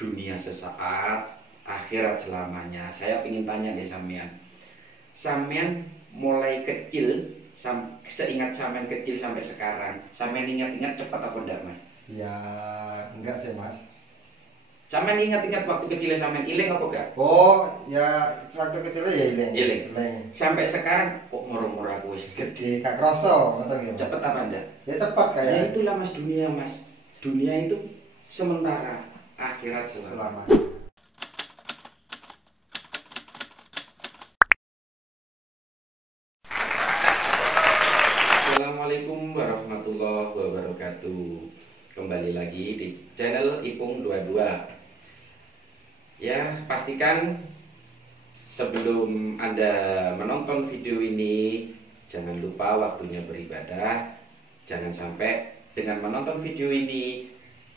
dunia sesaat, akhirat selamanya. Saya ingin tanya deh sampean. Sampean mulai kecil, seingat sampean kecil sampai sekarang, sampean ingat-ingat cepat apa enggak, Mas? Ya enggak sih Mas. Sampean ingat-ingat waktu kecilnya sampean iling apa enggak? Oh ya waktu kecilnya ya iling. Iling. Sampai sekarang kok moro-moro aku wis Gede gak kroso ngoten ya. cepet apa enggak? Ya cepat Ya kayak. itulah Mas dunia, Mas. Dunia itu sementara, akhirat selama. Assalamualaikum warahmatullahi wabarakatuh. Kembali lagi di channel Ipung 22. Ya, pastikan sebelum Anda menonton video ini, jangan lupa waktunya beribadah. Jangan sampai dengan menonton video ini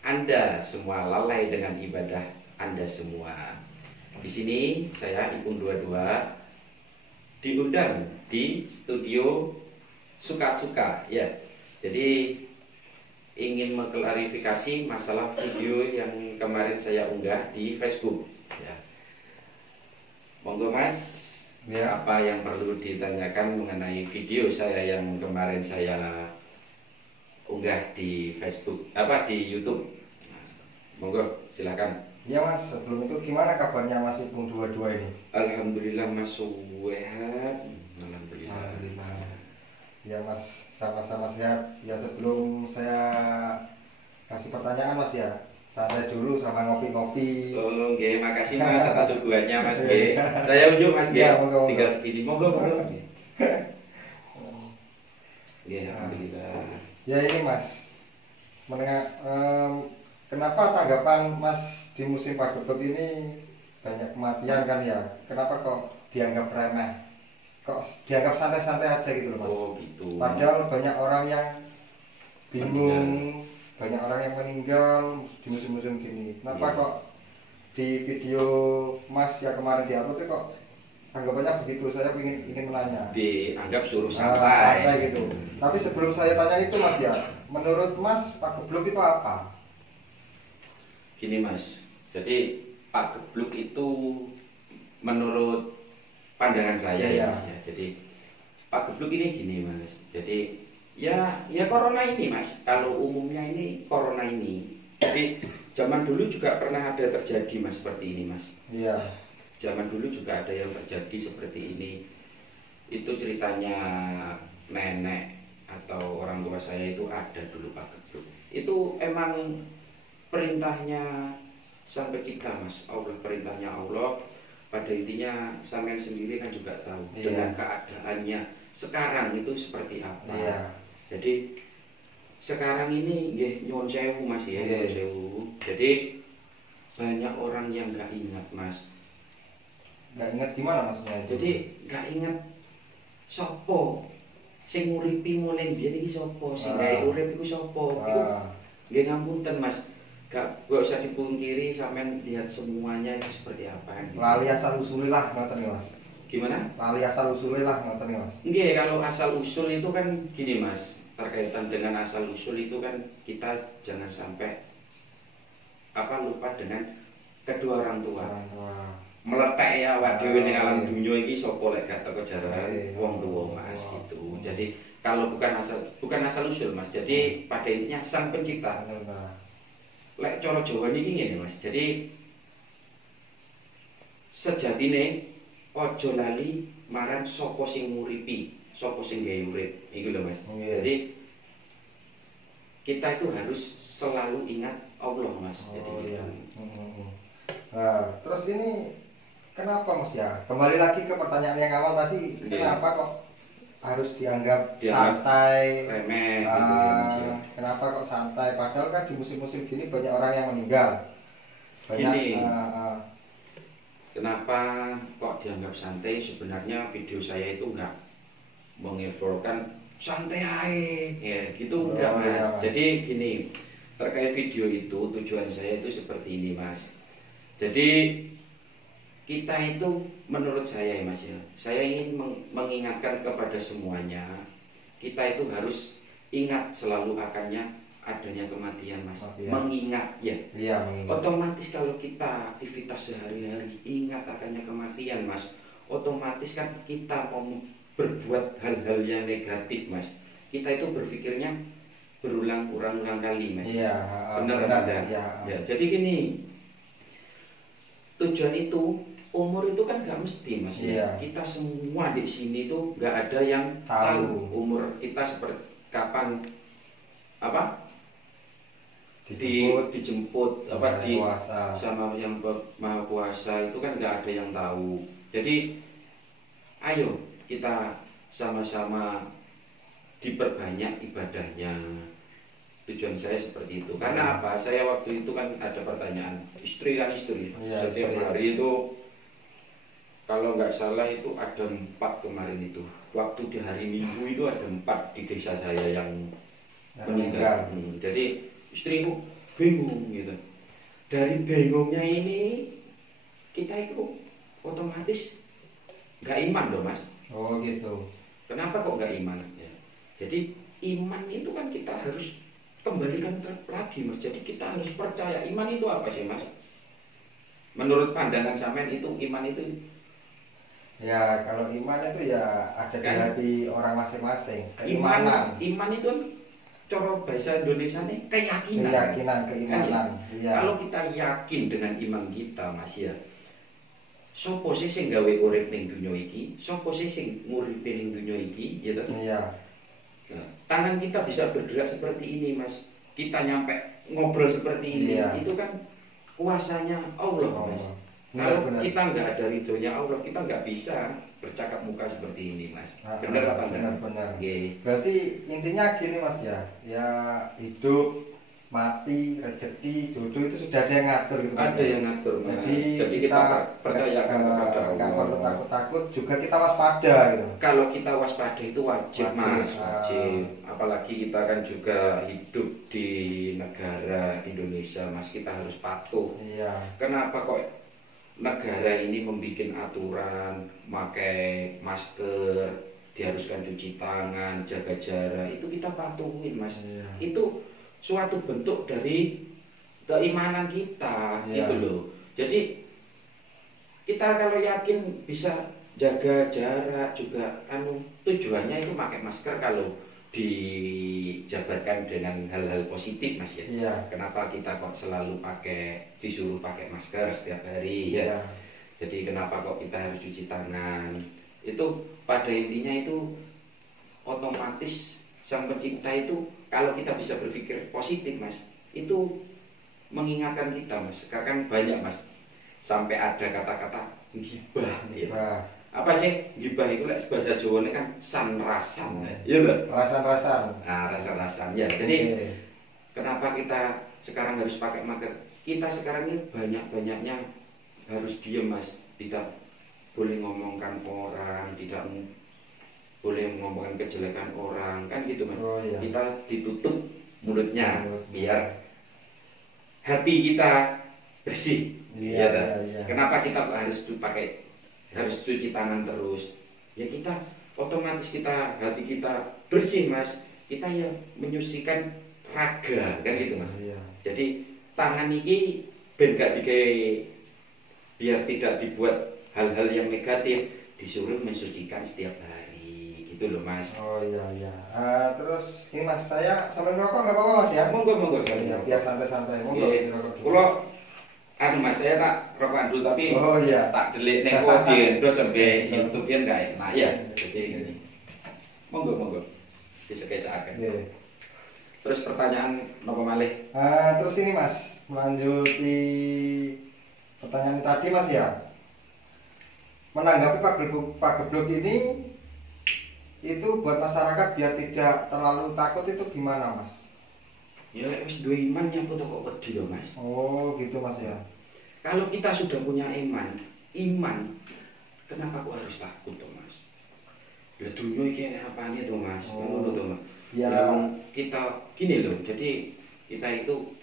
Anda semua lalai dengan ibadah Anda semua. Di sini saya Ipung 22 diundang di studio Suka-Suka ya. Jadi ingin mengklarifikasi masalah video yang kemarin saya unggah di Facebook ya. Monggo Mas, Ya. apa yang perlu ditanyakan mengenai video saya yang kemarin saya unggah di Facebook, di YouTube. Monggo, silakan. Ya Mas, sebelum itu gimana kabarnya Mas Ipung 22 ini? Alhamdulillah Mas sehat. Alhamdulillah. Alhamdulillah. Ya Mas, sama-sama sehat. Ya sebelum saya kasih pertanyaan Mas ya, santai dulu sama ngopi-ngopi. Oh, nggih, makasih Mas atas suguhannya Mas nggih. Saya unjuk Mas nggih. Ya, monggo. Tinggal segini. Monggo. Nggih, alhamdulillah. Ya ini Mas, kenapa tanggapan Mas di musim paguyuban ini banyak kematian kan ya? Kenapa kok dianggap remeh? Kok dianggap santai-santai aja gitu loh Mas? Oh, gitu. Padahal banyak orang yang bingung, banyak orang yang meninggal di musim-musim gini. Kenapa Iya. kok di video Mas yang kemarin diupload itu kok tanggapannya begitu? Saya ingin menanya. Dianggap suruh Santai santai. gitu. Tapi sebelum saya tanya itu Mas ya, menurut Mas Pak Gebluk itu apa? Gini Mas, jadi Pak Gebluk itu menurut pandangan saya Iya. ya Mas ya. Jadi Pak Gebluk ini gini Mas. Jadi ya corona ini Mas. Kalau umumnya ini corona ini. Jadi zaman dulu juga pernah ada terjadi Mas seperti ini Mas. Iya. Zaman dulu juga ada yang terjadi seperti ini. Itu ceritanya nenek atau orang tua saya itu ada dulu Pak Gebluk. Itu emang perintahnya Sang Pencipta Mas. Allah, perintahnya Allah. Pada intinya sampean sendiri kan juga tahu Iya. dengan keadaannya sekarang itu seperti apa. Iya. Jadi sekarang ini nggih nyuwun sewu Mas ya, Iya. nyuwun sewu. Jadi banyak orang yang nggak ingat Mas. Nggak ingat gimana maksudnya itu? Jadi nggak ingat sopo sing nguripi mulai biyen iki sopo, sing gawe urip iku sopo. Iku nggih ngapunten Mas. Gak usah dipungkiri, sampean lihat semuanya itu seperti apa gitu. Lali asal usulilah ngoten nih Mas. Gimana? Lali asal usulilah ngoten nih Mas. Nggih, kalau asal usul itu kan gini Mas, terkaitan dengan asal usul itu kan kita jangan sampai lupa dengan kedua orang tua. Wah. Meletek ya awak dhewe ning alam Iya. dunya iki sapa lek gak teko jararan Iya. wong tuwa Mas Wah. gitu. Jadi kalau bukan asal usul Mas. Jadi pada intinya Sang Pencipta. Lek cara Jawa niki ngene Mas. Jadi sejatine aja lali marang sapa sing nguripi, sapa sing gawe urip. Iku lho Mas. Iya. Jadi kita itu harus selalu ingat Allah Mas. Jadi Oh gitu. iya. Nah, terus ini kenapa Mas ya? Kembali lagi ke pertanyaan yang awal tadi, Iya. kenapa kok harus dianggap Dianggap santai? remeh gitu ya, Mas, ya. Kenapa kok santai? Padahal kan di musim-musim gini banyak orang yang meninggal. Banyak. Gini. Kenapa kok dianggap santai? Sebenarnya video saya itu enggak menginfokan santai aja, ya gitu enggak Oh, Mas. iya, Mas. Jadi gini, terkait video itu tujuan saya itu seperti ini Mas. Jadi kita itu menurut saya ya Mas ya, saya ingin mengingatkan kepada semuanya, kita itu harus ingat selalu akannya adanya kematian mas, Kematian. mengingat ya. Iya, mengingat. Otomatis kalau kita aktivitas sehari-hari ingat akannya kematian mas, otomatis kan kita mau berbuat hal-hal yang negatif mas, kita itu berpikirnya berulang-ulang kali mas. Iya, Benar benar. ada. Iya. Ya, jadi gini, tujuan itu umur itu kan gak mesti mas ya. Iya. Kita semua di sini tuh gak ada yang tahu umur kita seperti kapan apa dijemput apa di kuasa sama yang maha kuasa itu kan nggak ada yang tahu. Jadi ayo kita sama-sama diperbanyak ibadahnya. Tujuan saya seperti itu. Karena apa? Saya waktu itu kan ada pertanyaan istri ya, setiap hari itu kalau nggak salah itu ada 4 kemarin itu. Waktu di hari Minggu itu ada 4 di desa saya yang meninggal. Jadi istriku bingung gitu. Dari bingungnya ini kita itu otomatis nggak iman dong mas. Oh gitu. Kenapa kok nggak iman ya? Jadi iman itu kan kita harus kembalikan lagi mas. Jadi kita harus percaya. Iman itu apa sih mas? Menurut pandangan sampean itu iman itu? Ya kalau iman itu ya ada di hati orang masing-masing. Keimanan. Iman itu kan cara bahasa Indonesia nih keyakinan, keimanan. Kan, ya. Kalau kita yakin dengan iman kita mas ya, sopo sih sing gawe urip ning dunya iki, sopo sih sing nguripe ning dunya iki, ya toh? Iya. Nah, tangan kita bisa bergerak seperti ini mas, kita nyampe ngobrol seperti ini, itu kan kuasanya Allah mas. Kalau kita nggak ada ridhonya Allah, kita nggak bisa bercakap muka seperti ini mas. Benar apa enggak? Benar. Okay. Berarti intinya gini mas ya, ya hidup, mati, rezeki, jodoh itu sudah ada yang ngatur gitu mas. Ada yang ngatur mas. Jadi kita percayakan kepada Allah. Nggak perlu takut-takut, juga kita waspada gitu. Kalau kita waspada itu wajib mas, wajib. Apalagi kita kan juga hidup di negara Indonesia mas, kita harus patuh. Iya. Kenapa kok negara ini membuat aturan pakai masker, diharuskan cuci tangan, jaga jarak, itu kita patuhin mas. Iya. Itu suatu bentuk dari keimanan kita, gitu loh. Jadi kita kalau yakin bisa jaga jarak juga, tujuannya itu pakai masker kalau dijabarkan dengan hal-hal positif mas ya. Iya. Kenapa kita kok selalu disuruh pakai masker setiap hari ya? Jadi kenapa kok kita harus cuci tangan? Itu pada intinya itu otomatis sang pencipta itu kalau kita bisa berpikir positif mas, itu mengingatkan kita mas. Sekarang kan banyak mas, sampai ada kata-kata gibah. Ya. Apa sih gibah itu bahasa Jawa ini kan san-rasan ya loh. Rasan-rasan. Nah, rasan-rasan ya. Jadi kenapa kita sekarang harus pakai masker? Kita sekarang ini banyak-banyaknya harus diem mas, tidak boleh ngomongkan orang, tidak boleh ngomongkan kejelekan orang, kan gitu mas. Kita ditutup mulutnya biar hati kita bersih. Iya. Kenapa kita harus cuci tangan terus? Ya kita otomatis hati kita bersih mas. Kita ya menyucikan raga kan gitu mas. Jadi tangan ini biar tidak dibuat hal-hal yang negatif, disuruh mensucikan setiap hari gitu loh mas. Oh iya. Terus ini mas, saya sambil ngerokok nggak apa-apa mas ya? Monggo. Ya, biar santai-santai. Monggo. Kalau mas saya tak rokokan dulu tapi tak delik nek kok diendos sampai YouTube yen enggak enak ya. Jadi gini. Monggo. Disekecaken. Terus pertanyaan napa malih? Terus ini mas, melanjuti pertanyaan tadi mas ya. Menanggapi Pak Geblok ini, itu buat masyarakat biar tidak terlalu takut itu gimana mas? Ya wis duwe iman nyapa kok wedi lho mas. Oh gitu mas ya. Kalau kita sudah punya iman, kenapa kok harus takut toh mas? Lah dunia iki apane toh mas? Ngono toh mas. Ya kita gini loh, jadi kita itu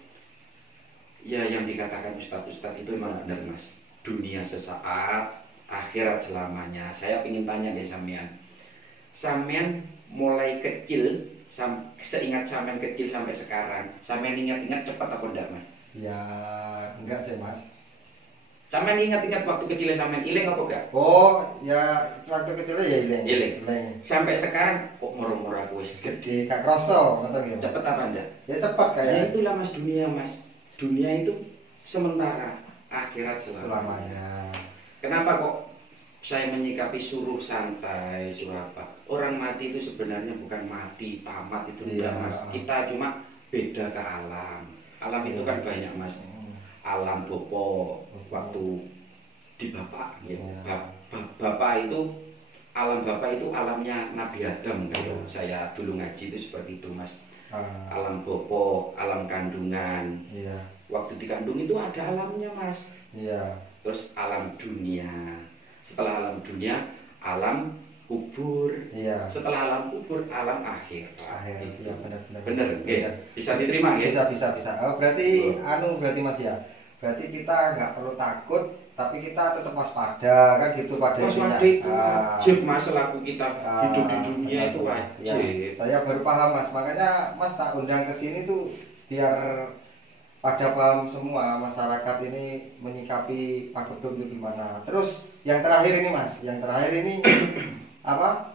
ya yang dikatakan ustadz itu memang benar mas. Dunia sesaat, akhirat selamanya. Saya ingin tanya deh sampean mulai kecil seingat sampean kecil sampai sekarang, sampean ingat-ingat cepat apa enggak Mas? Ya enggak sih Mas. Sampean ingat-ingat waktu kecilnya sampean iling apa enggak? Oh ya waktu kecilnya ya iling. Iling. Sampai sekarang kok moro-moro aku wis Gede gak kroso ngoten nggih. cepet apa enggak? Ya cepat Ya kayak. itulah Mas dunia Mas. Dunia itu sementara, akhirat Selamanya. Kenapa kok saya menyikapi suruh santai, suruh apa? Orang mati itu sebenarnya bukan mati, tamat itu enggak Mas. Kita cuma beda ke alam. Alam itu kan banyak Mas. Alam bopo waktu di bapak gitu. Bapak itu alam bapak itu alamnya Nabi Adam kalau saya dulu ngaji itu seperti itu Mas. Alam bopo, alam kandungan. Waktu dikandung itu ada alamnya Mas. Terus alam dunia. Setelah alam dunia, alam kubur. Setelah alam kubur, alam akhir. Iya benar. Bener, ya. Bisa diterima ya? Bisa. Oh, berarti berarti Mas ya. Berarti kita nggak perlu takut, tapi kita tetap waspada kan gitu pada intinya. Waspada itu wajib Mas, selaku kita hidup di dunia itu wajib. Ya, saya baru paham Mas, makanya Mas tak undang ke sini tuh biar pada paham semua masyarakat ini menyikapi Pak Gedung itu gimana. Terus yang terakhir ini Mas, apa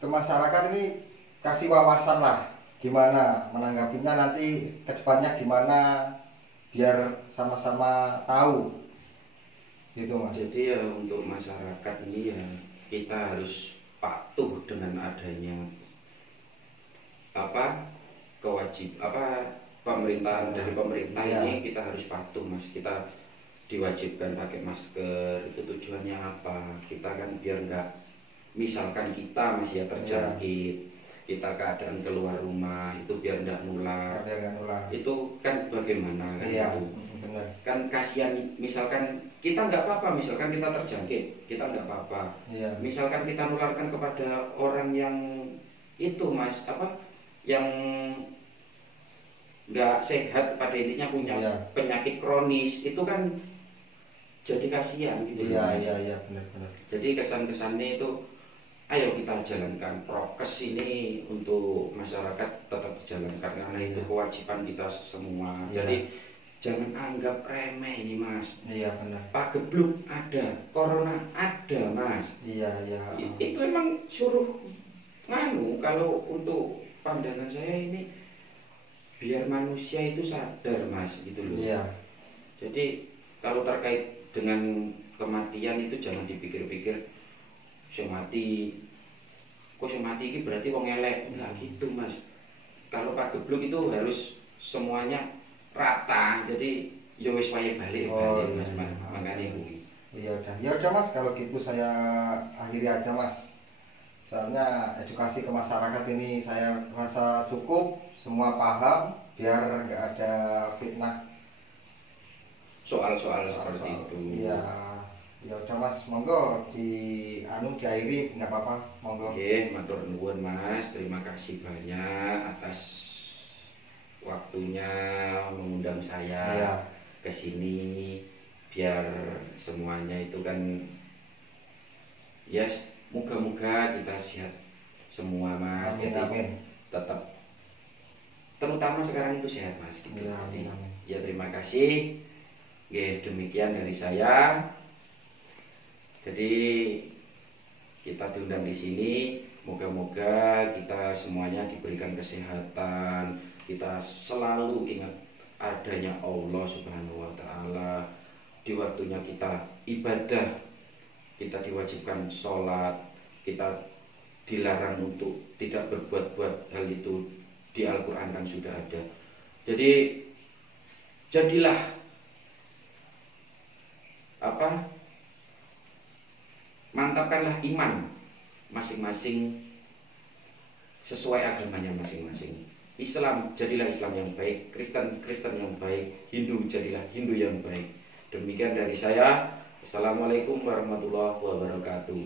ke masyarakat ini kasih wawasan lah gimana menanggapinya nanti kedepannya gimana biar sama-sama tahu gitu Mas. Jadi ya untuk masyarakat ini ya kita harus patuh dengan adanya pemerintahan dari pemerintah ini kita harus patuh Mas. Kita diwajibkan pakai masker, itu tujuannya apa? Kita kan biar enggak, misalkan kita masih terjangkit, kita keadaan keluar rumah itu biar enggak nular. Itu kan bagaimana kan itu? Benar. Kan kasihan, misalkan kita enggak apa-apa, misalkan kita terjangkit, kita enggak apa-apa. Misalkan kita nularkan kepada orang yang itu Mas, yang enggak sehat pada intinya punya penyakit kronis, itu kan jadi kasihan gitu. Iya benar. Jadi kesan-kesannya itu ayo kita jalankan prokes ini untuk masyarakat tetap dijalankan karena itu kewajiban kita semua. Jadi jangan anggap remeh ini Mas. Iya benar. Pak Gebluk ada, corona ada Mas. Iya. Itu emang suruh kalau untuk pandangan saya ini biar manusia itu sadar Mas gitu loh. Iya. Jadi kalau terkait dengan kematian itu jangan dipikir-pikir sing mati ini berarti wong elek, enggak gitu Mas. Kalau Pak Gebluk itu harus semuanya rata, jadi ya wis wae balik Mas, makanya kuwi. Ya udah Mas, kalau gitu saya akhiri aja Mas. Soalnya edukasi ke masyarakat ini saya rasa cukup, semua paham biar nggak ada fitnah soal-soal seperti itu. Iya. Ya udah Mas, monggo diakhiri nggak apa-apa, monggo. Oke, matur nuwun Mas, terima kasih banyak atas waktunya mengundang saya ke sini biar semuanya itu kan moga-moga kita sehat semua Mas. Amin. Tetap terutama sekarang itu sehat Mas gitu. Amin. Ya terima kasih. Demikian dari saya. Jadi kita diundang di sini, moga-moga kita semuanya diberikan kesehatan, kita selalu ingat adanya Allah Subhanahu wa Ta'ala. Di waktunya kita ibadah, kita diwajibkan sholat, kita dilarang untuk tidak berbuat-buat hal itu, di Al-Quran kan sudah ada. Jadi jadilah mantapkanlah iman masing-masing sesuai agamanya masing-masing. Islam jadilah Islam yang baik, Kristen yang baik, Hindu jadilah Hindu yang baik. Demikian dari saya. Assalamualaikum warahmatullahi wabarakatuh.